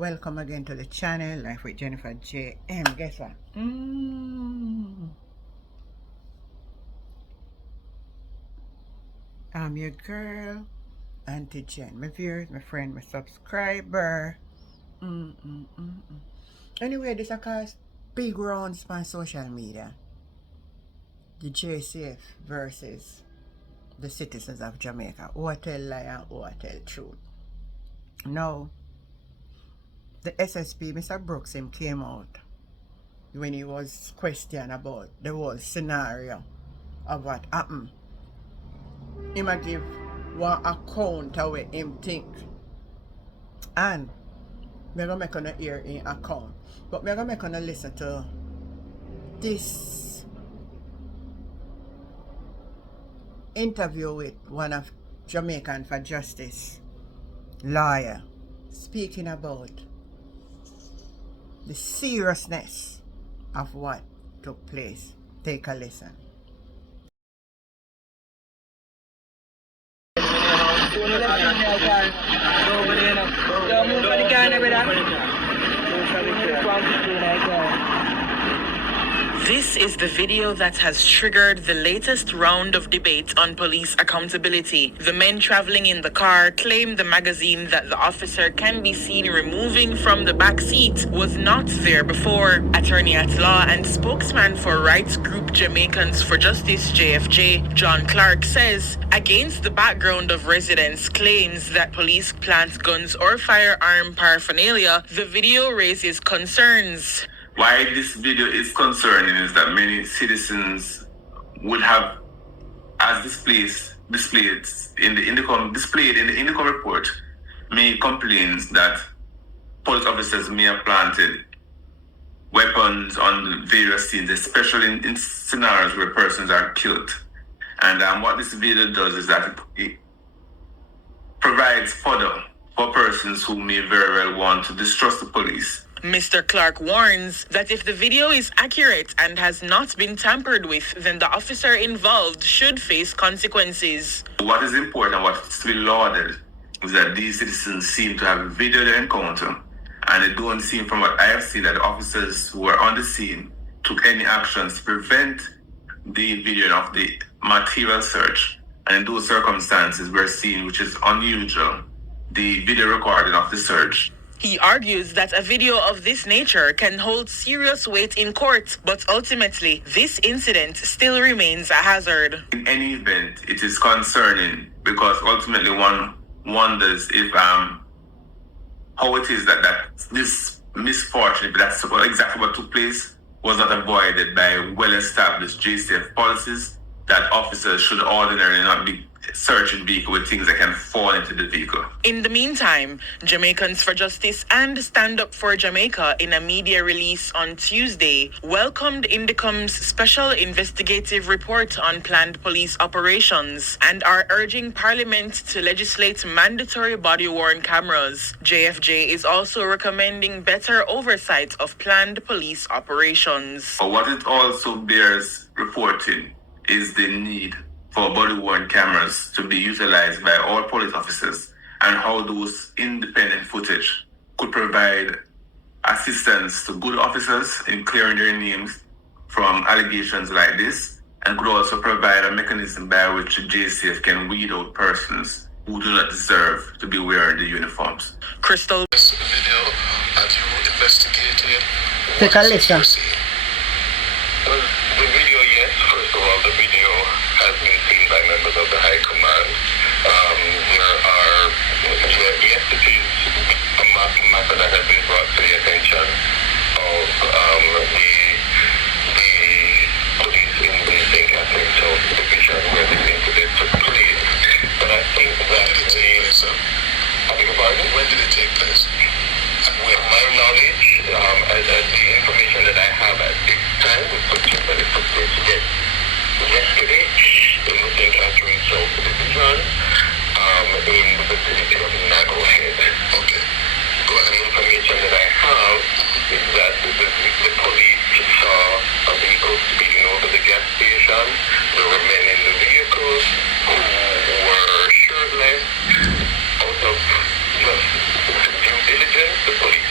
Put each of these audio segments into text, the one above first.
Welcome again to the channel, Life with Jennifer JM. Guess what? I'm your girl, Auntie Jen. My viewers, my friend, my subscriber. Anyway, this cause big rounds on social media. The JCF versus the citizens of Jamaica. Who tell lie and who tell truth. Now, the SSP, Mr. Brooks, him came out when he was questioned about the whole scenario of what happened. He might give one account of what him think. And we're going to make an hear in account. But we're going to make an listen to this interview with one of Jamaican for Justice lawyer speaking about the seriousness of what took place. Take a listen. This is the video that has triggered the latest round of debate on police accountability. The men traveling in the car claim the magazine that the officer can be seen removing from the back seat was not there before. Attorney at law and spokesman for rights group Jamaicans for Justice JFJ, John Clark, says, against the background of residents' claims that police plant guns or firearm paraphernalia, the video raises concerns. Why this video is concerning is that many citizens would have, as displayed in the Indicom report, made complaints that police officers may have planted weapons on various scenes, especially in scenarios where persons are killed. And what this video does is that it provides fodder for persons who may very well want to distrust the police. Mr. Clark warns that if the video is accurate and has not been tampered with, then the officer involved should face consequences. What is important, what is to be lauded, is that these citizens seem to have videoed the encounter, and it don't seem from what I have seen that the officers who were on the scene took any actions to prevent the video of the material search. And in those circumstances we're seeing, which is unusual, the video recording of the search. He argues that a video of this nature can hold serious weight in court, but ultimately, this incident still remains a hazard. In any event, it is concerning because ultimately one wonders if how it is that this misfortune, if that's exactly what took place, was not avoided by well-established JCF policies that officers should ordinarily not be searching vehicle with things that can fall into the vehicle. In the meantime, Jamaicans for Justice and Stand Up for Jamaica, in a media release on Tuesday, welcomed Indicom's special investigative report on planned police operations and are urging Parliament to legislate mandatory body-worn cameras. JFJ is also recommending better oversight of planned police operations. But what it also bears reporting is the need for body-worn cameras to be utilized by all police officers, and how those independent footage could provide assistance to good officers in clearing their names from allegations like this, and could also provide a mechanism by which the JCF can weed out persons who do not deserve to be wearing the uniforms. Crystal. This video, have you investigated? Take a listen. Well, the video, yes. First of all, the video has been seen by members of the High Command. Yes, it is a matter that has been brought to the attention of the police in the St. Catherine South Division where this incident took place. But I think that when did it take place, sir? When did it take place? With my knowledge, the information that I have at this time, we could check that it took place yesterday in the St. Catherine South Division, in the vicinity of Nagohead. Okay. The information that I have is that the police saw a vehicle speeding over the gas station. There were men in the vehicle who were shirtless. Out of just due diligence, the police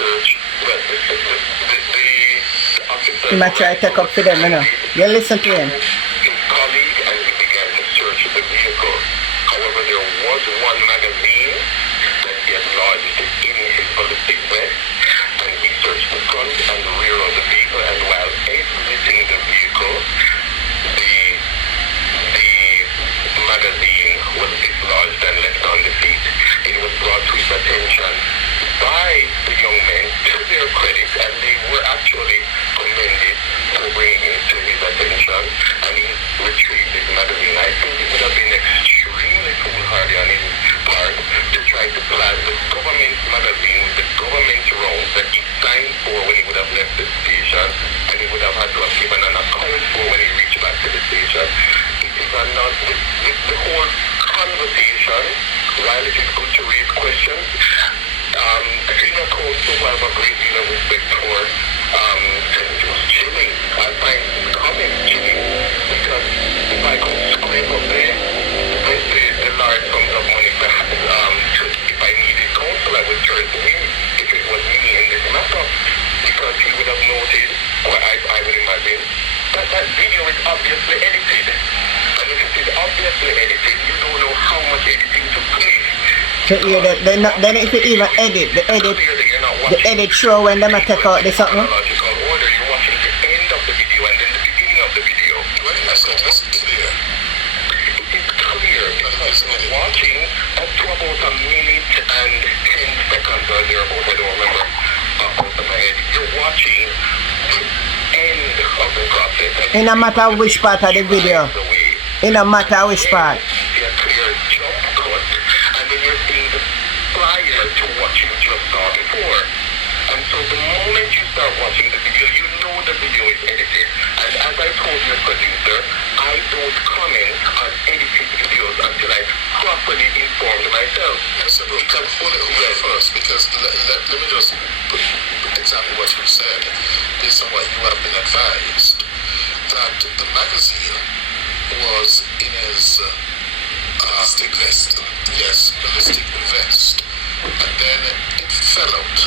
search. Well, the officer... He might try to take up for them, you know. You listen to him. His colleague, and he began to search the vehicle. However, there was one magazine that he had lodged in his ballistic vest, and he searched the front and the rear of the vehicle, and while exiting the vehicle, the magazine was dislodged and left on the seat. It was brought to his attention by the young men, to their credit, and they were actually commended for bringing it to his attention, and he retrieved his magazine. I think it would have been extremely foolhardy on his part to try to plan the government magazine, the government rounds that he signed for when he would have left the station, and he would have had to have given an account for when he reached back to the station. It is not the whole conversation, while it is good to raise questions, senior counsel who have a great deal of respect for it was chilling. I find comments chilling because if I could scrape up the large sums of money if I needed counsel, I would turn to him if it was me in this matter, because he would have noted, or I would imagine, that video is obviously edited. And if it is obviously edited, you don't know how much editing took place. Then if you even edit, the edit show when they might take out the something. Chronological order, you're watching the end of the video and then the beginning of the video. Well, that's clear. It is clear because you're watching up to about a minute and 10 seconds or thereabouts, I don't remember off my head. You're watching the end of the process. In no matter which part of the video. In no matter which part. See a clear jump cut, and then you're seeing the prior to what you just saw before. And so the moment you start watching the video, you know the video is edited. And as I told your producer, I don't comment on edited videos until I've properly informed myself. Yes, sir, bro. Hold it over first, because let me just put exactly what you said, based on what you have been advised, that the magazine was in his ballistic vest. Yes, ballistic vest. And then it fell out.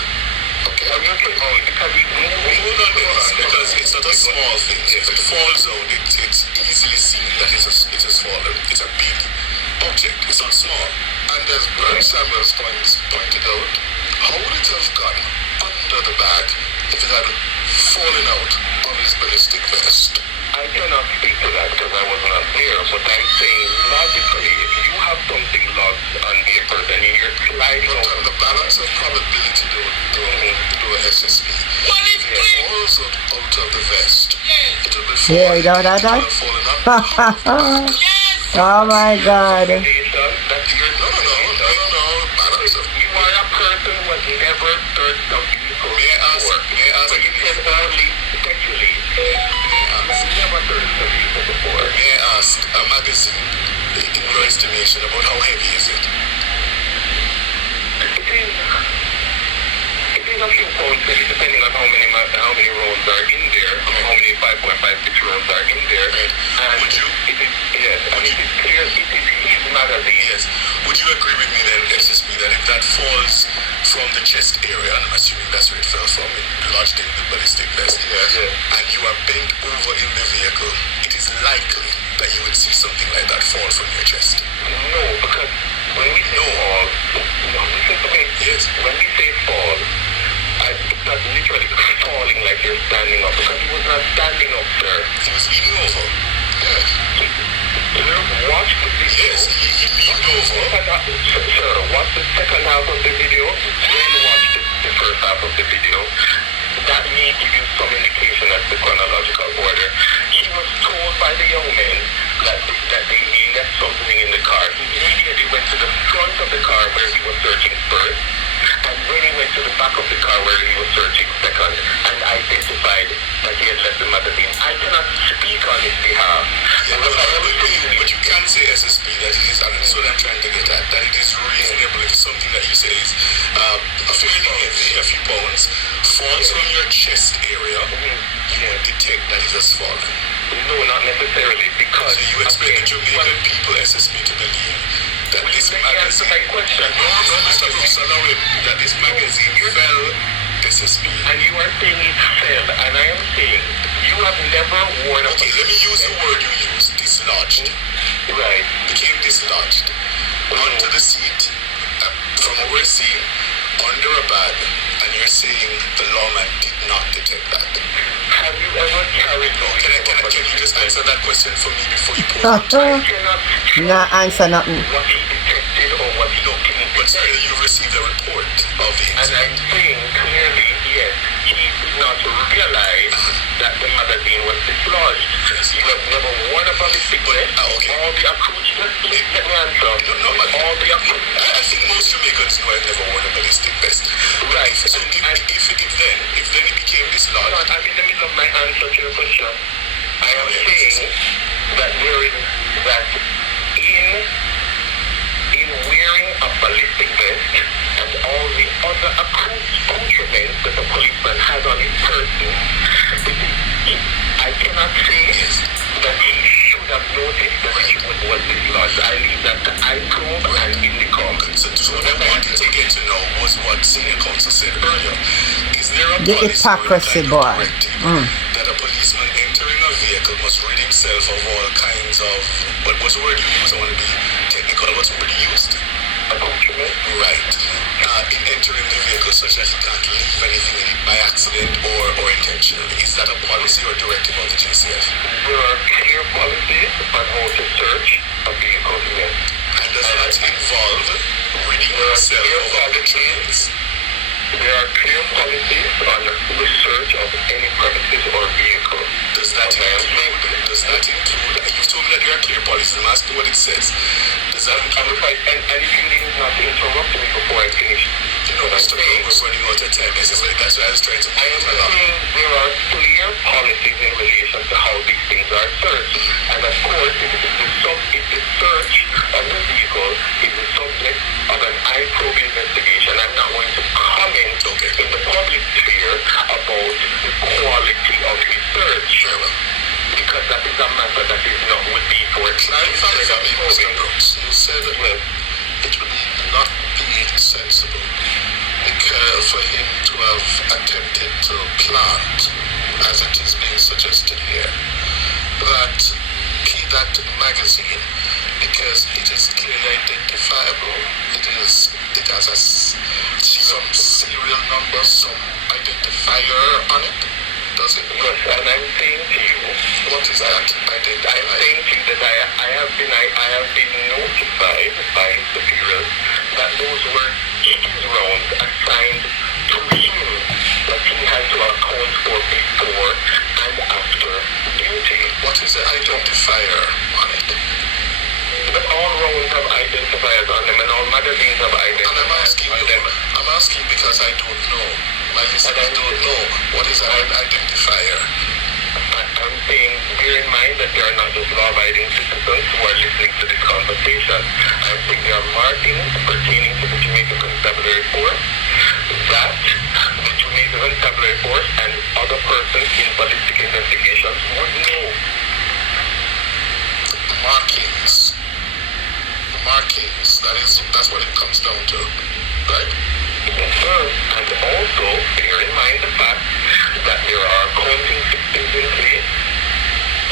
Okay? I'm not saying because he Hold on, because it's not a small thing. If it falls out, it's easily seen that it has fallen. It's a big object. It's not small. And as Bernie Samuels pointed out, how would it have gotten under the bag if it had fallen out of his ballistic vest? I cannot speak to that because I was not there, but I'm saying logically, if you have something logged on the person and you're sliding But out on the balance of probability, do a SSB. If it falls out of the vest, it will be Yeah, you know that? falling up. Oh my God. No. Balance of... you are a person who has never searched a vehicle May I ask but you can only speculate. You've never searched a vehicle before. May I ask a magazine, in your estimation, about how heavy is it? It is a few pounds, maybe, depending on how many rounds are in there, how many 5.56 rounds are in there. And Would you... it is, yes, and it is clear it is his magazine. Yes. Would you agree with me then, SSB, that if that falls from the chest area, and I'm assuming that's where it fell from, it lodged in the ballistic vest, and you are bent over in the vehicle, it is likely that you would see something like that fall from your chest? No, because when we say fall, listen to me. Yes. When we say fall, it's not literally falling like you're standing up, because he was not standing up, sir. He was leaning over. Yes. Watch the video. Yes, he leaned over. Sir, watch the second half of the video, then watch the first half of the video. That may give you some indication as to chronological order. He was told by the young men that he left something in the car. He immediately went to the front of the car where he was searching first, and then he went to the back of the car where he was searching second, and identified that he had left the magazine. I cannot speak on his behalf. Yeah, but you can say, SSB, that it is, and that's what I'm trying to get at, that it is reasonable if something that you say is fairly heavy, a few pounds, falls from your chest area, you would detect that it has fallen. No, not necessarily, because... So you expect the Jamaican people, SSB, to believe that this magazine... my question. No, Mr. Brooks, allow him, that this magazine fell SSB. And you are saying it fell, and I am saying you have never worn a Okay, let me use the word you used, dislodged. Right. Became dislodged. Onto the seat, from what we're seeing, under a bag, and you're saying the lawman did not detect that. Have you ever carried No, can you just answer that question for me before you pose it? I cannot Nah, answer nothing. what he detected or what he didn't But detect. certainly you received a report of the And I'm incident. saying clearly, yes, he did not realize that the magazine was dislodged. You have never worn a ballistic vest. Okay. All the accoutrements, please let me answer. No, but All the accoutrements. I think most Jamaicans know I've never worn a ballistic vest. Right. So if then it became dislodged. I'm in the middle of my answer to your question. I am saying that in wearing a ballistic vest and all the other accoutrements that a policeman has on his person, I cannot say that he should have noticed that it was dislodged. I leave that to iProbe and Indicom. So what I wanted to get to know was what Senior Counsel said earlier. Is there a The policy hypocrisy, or boy. directive that a policeman entering a vehicle must rid himself of all kinds of, what's the word you use? I want to be technical. What's the word you used? Accoutrement? Right. In entering the vehicle such that he can't leave anything in it by accident or intentionally. Is that a policy or directive of the GCF? There are clear policies on how to search a vehicle. Yes. And does that involve ridding yourself of accoutrements? There are clear policies on the search of any premises or vehicle. Does that include, you've told me that there are clear policies, I'm asking what it says. Does that include, And if you need not to interrupt me before I finish. you know, Mr. Brown, we're running out of time, necessarily. That's why I was trying to I am saying there are clear policies in relation to how these things are searched. And of course, if the search of the vehicle is the subject of an iProbe investigation, I'm not going to comment in the public sphere about the quality of his search. Because that is a matter that is not would be for clarify for me, Mr. Brooks. You said it would not be sensible because for him to have attempted to plant, as it is being suggested here, that magazine, because it is clearly identifiable. It has some serial number, some identifier on it. Does it? Yes, and I'm saying to you, what is that identifier? I'm saying to you that I have been notified by his superiors that those were his rounds assigned to him that he had to account for before and after duty. What is the identifier on it? All rounds have identifiers on them and all magazines have identifiers. And I'm asking because I don't know. Like you said, I don't know. What is an identifier? I'm saying, bear in mind that there are not just law-abiding citizens who are listening to this conversation. I think there are markings pertaining to the Jamaica Constabulary Force that the Jamaica Constabulary Force and other persons in ballistic investigations would know. Markings. That's what it comes down to, right? Yes, sir. And also bear in mind the fact that there are accounting systems in place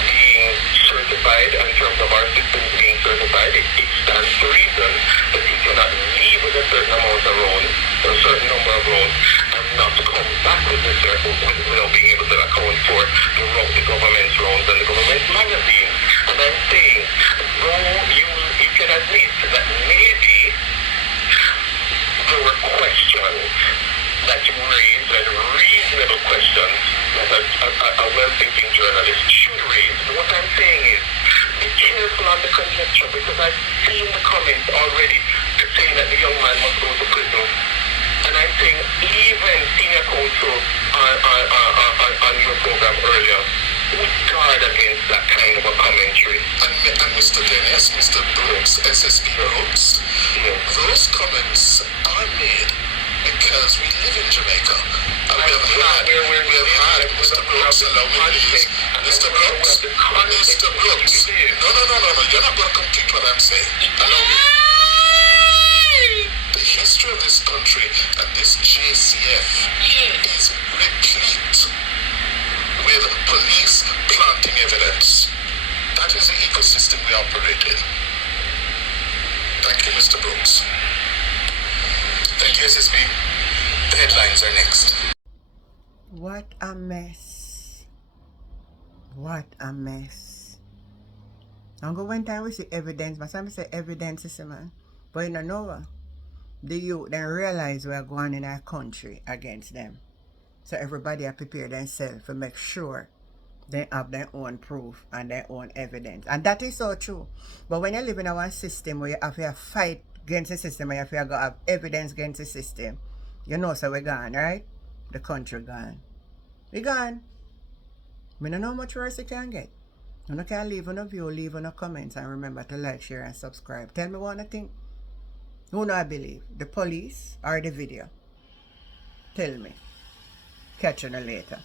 being certified. In terms of our systems being certified, it stands to reason that you cannot leave with a certain amount of rounds, a certain number of rounds, and not come back with a certain without being able to account for the government's rounds and the government's magazines. And I'm saying, though you can admit that maybe there were questions that you raised, and reasonable questions that a well-thinking journalist should raise. But what I'm saying is, be careful on the conjecture, because I've seen the comments already saying that the young man must go to prison. And I'm saying even senior counsel on your program earlier would guard against that kind of a commentary. And Mr. Dennis, Mr. Brooks, SSP Brooks, those comments are made because we live in Jamaica. And we have had Mr. Brooks, allow me please. Mr. Brooks, no, you're not going to complete what I'm saying. Allow me. The history of this country and this JCF is Boys are next. What a mess. What a mess. I'm going one time we see evidence, but some say evidence is a man. But you don't know. The youth then realize we're going in our country against them. So everybody are prepared themselves to make sure they have their own proof and their own evidence. And that is so true. But when you live in a system where you have to fight against the system and you have to have evidence against the system, you know, so we're gone, right? The country gone. We gone. We don't know how much worse it can get. You can leave on a view, leave on a comments, and remember to like, share, and subscribe. Tell me what you think. Who do I believe? The police or the video? Tell me. Catch you later.